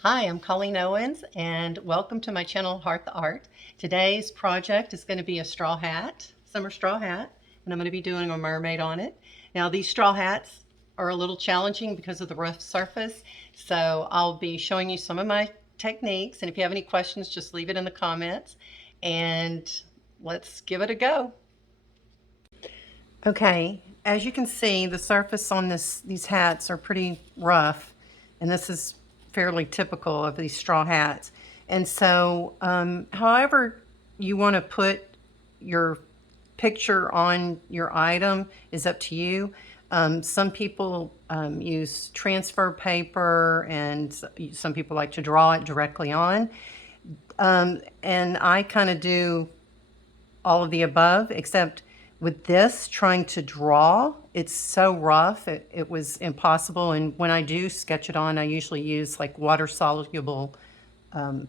Hi, I'm Colleen Owens and welcome to my channel Heart the Art. Today's project is going to be a straw hat, summer straw hat, and I'm going to be doing a mermaid on it. Now these straw hats are a little challenging because of the rough surface, so I'll be showing you some of my techniques, and if you have any questions just leave it in the comments and let's give it a go. Okay, as you can see, the surface on these hats are pretty rough, and this is fairly typical of these straw hats. And so, however you want to put your picture on your item is up to you. Some people use transfer paper, and some people like to draw it directly on. And I kind of do all of the above, except with this, trying to draw, it's so rough, it was impossible. And when I do sketch it on, I usually use like water soluble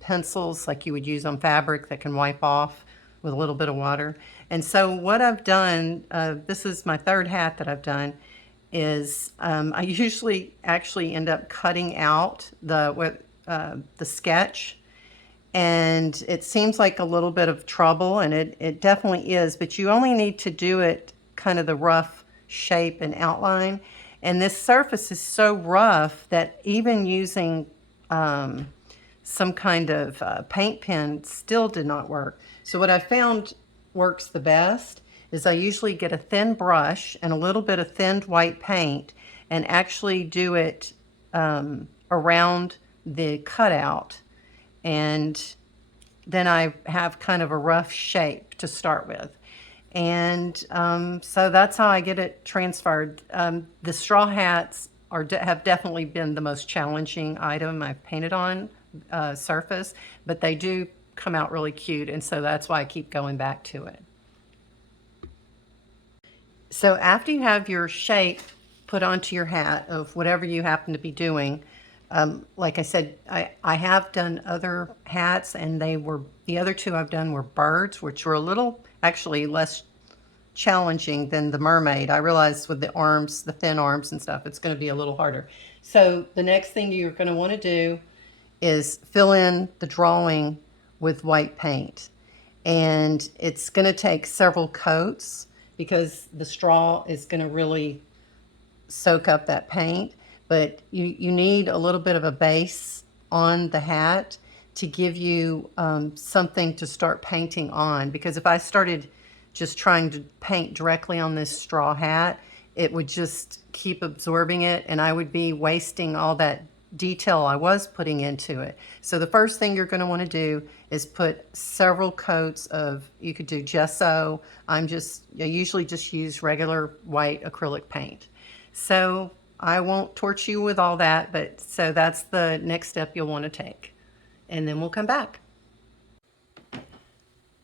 pencils like you would use on fabric that can wipe off with a little bit of water. And so what I've done, this is my third hat that I've done, is I usually actually end up cutting out the sketch, and it seems like a little bit of trouble, and it definitely is, but you only need to do it kind of the rough shape and outline. And this surface is so rough that even using some kind of paint pen still did not work. So what I found works the best is I usually get a thin brush and a little bit of thinned white paint and actually do it around the cutout, and then I have kind of a rough shape to start with. And so that's how I get it transferred. The straw hats have definitely been the most challenging item I've painted on surface, but they do come out really cute, and so that's why I keep going back to it. So after you have your shape put onto your hat of whatever you happen to be doing, like I said, I have done other hats, and the other two I've done were birds, which were a little actually less challenging than the mermaid. I realized with the arms, the thin arms and stuff, it's going to be a little harder. So the next thing you're going to want to do is fill in the drawing with white paint. And it's going to take several coats because the straw is going to really soak up that paint. But you need a little bit of a base on the hat to give you something to start painting on. Because if I started just trying to paint directly on this straw hat, it would just keep absorbing it, and I would be wasting all that detail I was putting into it. So the first thing you're going to want to do is put several coats of, you could do gesso. I usually just use regular white acrylic paint. So I won't torture you with all that, but so that's the next step you'll want to take. And then we'll come back.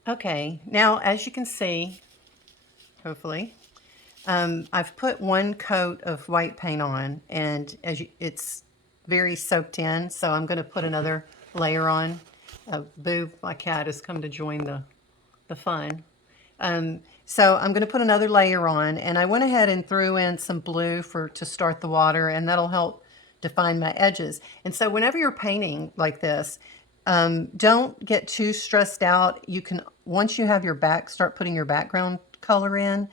Okay, now as you can see, hopefully, I've put one coat of white paint on, and it's very soaked in, so I'm going to put another layer on. Boo, my cat, has come to join the fun. So I'm going to put another layer on, and I went ahead and threw in some blue to start the water, and that'll help define my edges. And so whenever you're painting like this, don't get too stressed out. You can, once you have start putting your background color in.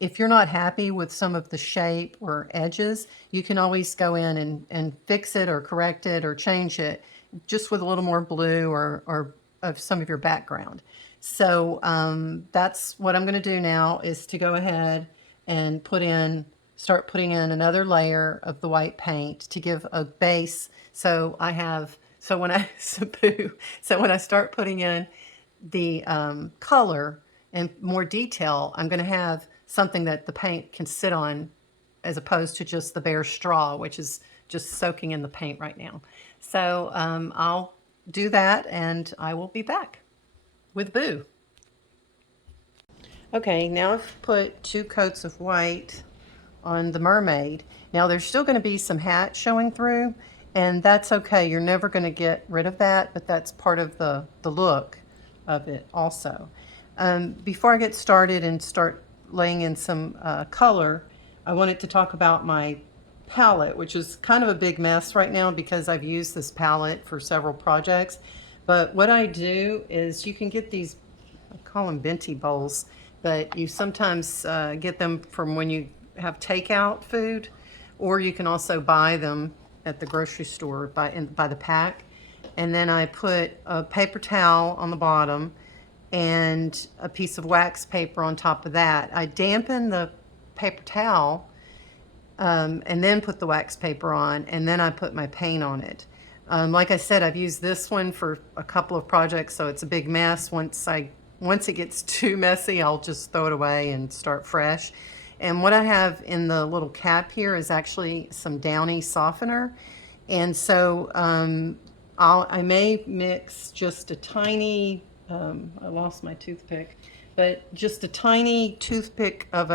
If you're not happy with some of the shape or edges, you can always go in and fix it or correct it or change it just with a little more blue or of some of your background. So that's what I'm going to do now, is to go ahead and start putting in another layer of the white paint to give a base. So when I start putting in the color and more detail, I'm going to have something that the paint can sit on, as opposed to just the bare straw, which is just soaking in the paint right now. So I'll do that, and I will be back with Boo. Okay, now I've put 2 coats of white on the mermaid. Now there's still going to be some hat showing through, and that's okay. You're never going to get rid of that, but that's part of the look of it also. Before I get started and start laying in some color, I wanted to talk about my palette, which is kind of a big mess right now because I've used this palette for several projects. But what I do is you can get these, I call them benti bowls, but you sometimes get them from when you have takeout food, or you can also buy them at the grocery store by the pack. And then I put a paper towel on the bottom and a piece of wax paper on top of that. I dampen the paper towel and then put the wax paper on, and then I put my paint on it. Like I said, I've used this one for a couple of projects, so it's a big mess. Once it gets too messy, I'll just throw it away and start fresh. And what I have in the little cap here is actually some Downy softener. And so I may mix just a tiny, I lost my toothpick, but just a tiny toothpick of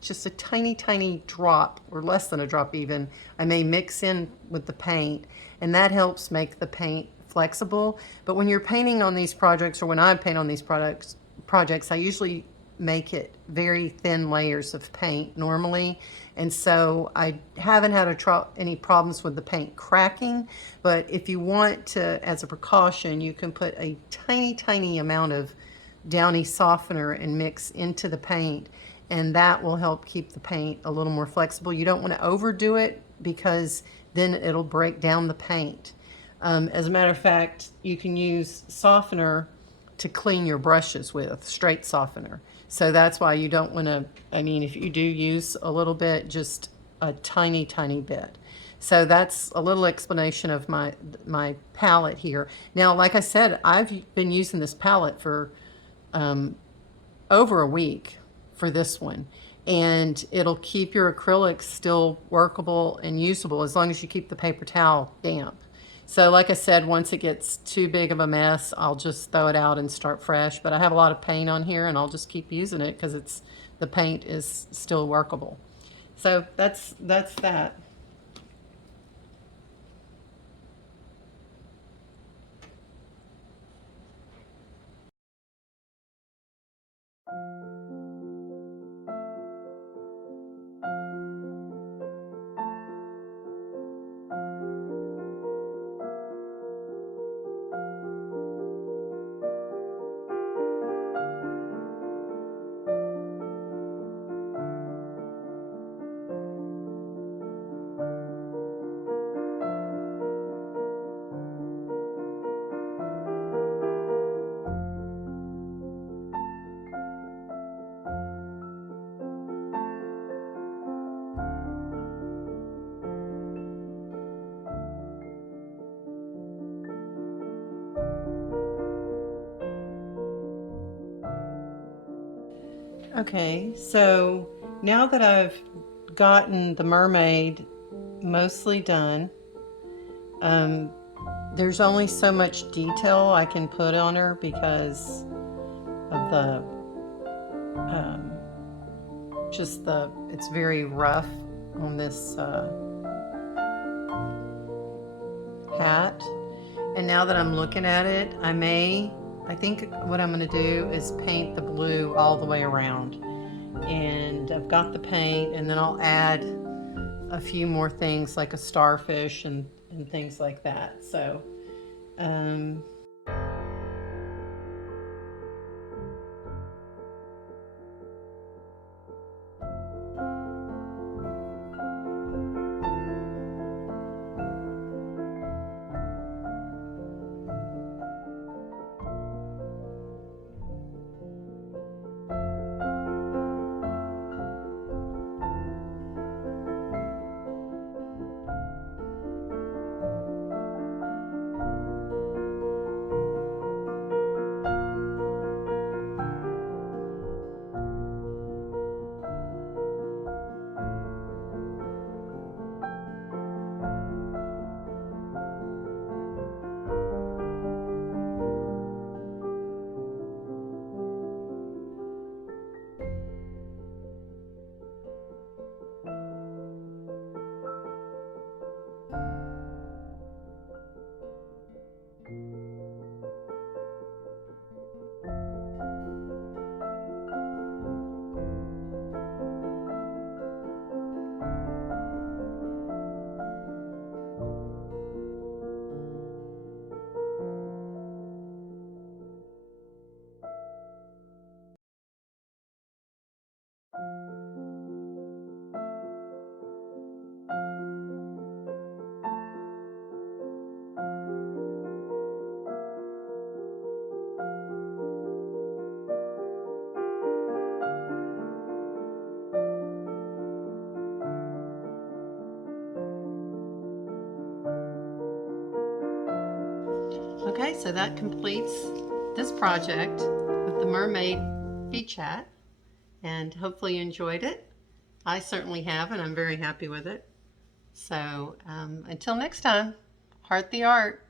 just a tiny, tiny drop, or less than a drop even, I may mix in with the paint, and that helps make the paint flexible. But when you're painting on these projects, or when I paint on these projects, I usually make it very thin layers of paint normally, and so I haven't had any problems with the paint cracking. But if you want to, as a precaution, you can put a tiny, tiny amount of Downy softener and mix into the paint, and that will help keep the paint a little more flexible. You don't want to overdo it because then it'll break down the paint. As a matter of fact, you can use softener to clean your brushes with, straight softener. So that's why you don't want to, I mean, if you do use a little bit, just a tiny, tiny bit. So that's a little explanation of my palette here. Now, like I said, I've been using this palette for over a week for this one, and it'll keep your acrylics still workable and usable as long as you keep the paper towel damp. So like I said, once it gets too big of a mess, I'll just throw it out and start fresh. But I have a lot of paint on here, and I'll just keep using it because the paint is still workable. So that's that. Okay, so now that I've gotten the mermaid mostly done, um, there's only so much detail I can put on her because of it's very rough on this hat. And now that I'm looking at it, I think what I'm going to do is paint the blue all the way around. And I've got the paint, and then I'll add a few more things like a starfish and things like that. So, Okay, so that completes this project with the Mermaid beach hat, and hopefully you enjoyed it. I certainly have, and I'm very happy with it. So until next time, heart the art.